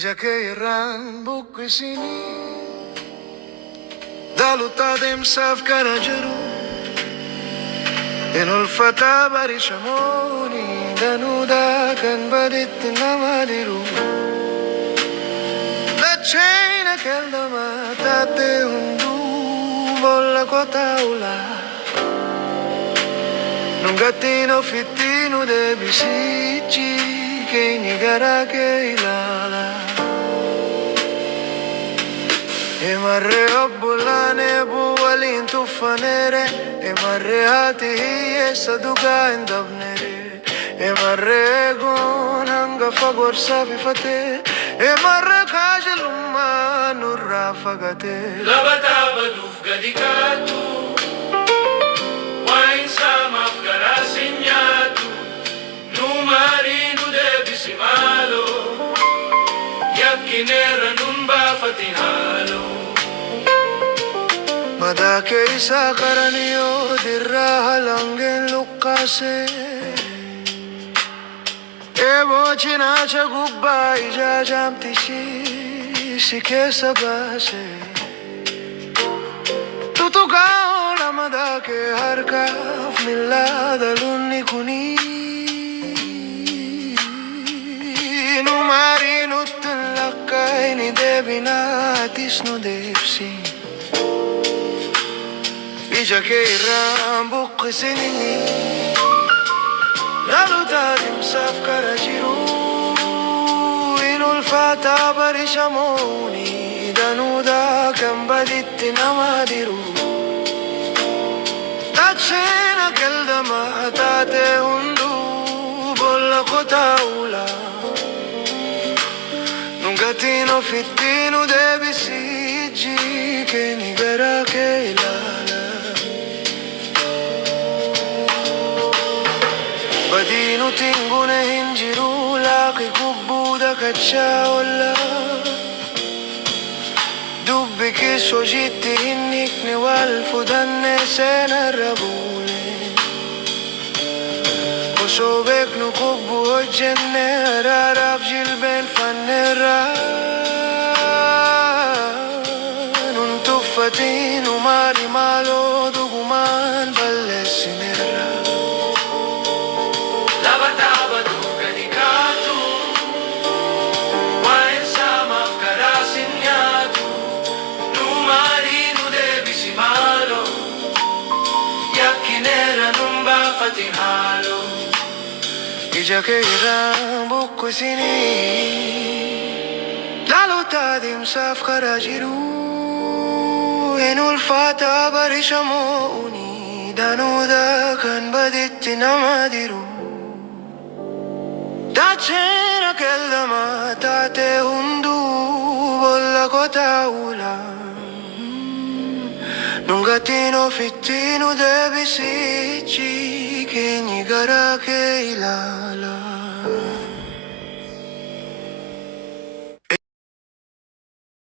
Ya che ran buque sini Dalutadim saf karajaru Enul fata barishamoni Danuda kan badit namadiru La cena keldama tate hundu Bolla kota ula Nungatino fittino de bisici Che nigara che ilala E marre obbulane buwalin tuffanere E marre hati hiye saduga indabnere E marre gon hanga fagor safifate E marre kajalumma nurra fagate Labataba duf gadikatu Wain sama afgara signatu Numarinu de bisimalo Yakinera numba fatihalo Madake isa karaniyo dirra halangen lukase Evo chinacha gubba ija jamtishi sikesa base Tutugao la madake harkaf millada lunni kuni Numari nutten lakkaini debinatis nu depsi Ija che irran sinini Dalutadim saf karajiru Inul fata barishamoni Danuda kan baditti namadiru Tacena keldama tate hundu Bolla kota ula Nungatino fittino debi siggi Che nigara che ilala Badino tingune hinjiru laki kubbuda kacciaolla Dubbi che sogitti hinnikni walfu danne sena rabule Osobek nu kubbu hojjenne raraf jilben fannera Nun tuffatinu mari malo duguman ballesinera Labataba duf gadikatu Wain sama afgara signatu Numarinu de bisimalo Yakinera numba fatihalo Ija che irran buque sini Dalutadim saf karajiru Enul fata barishamoni Danuda kan baditti namadiru Tacena keldama tate hundu Bolla kota ula Nungatino fittino debisici Che nigara che ilala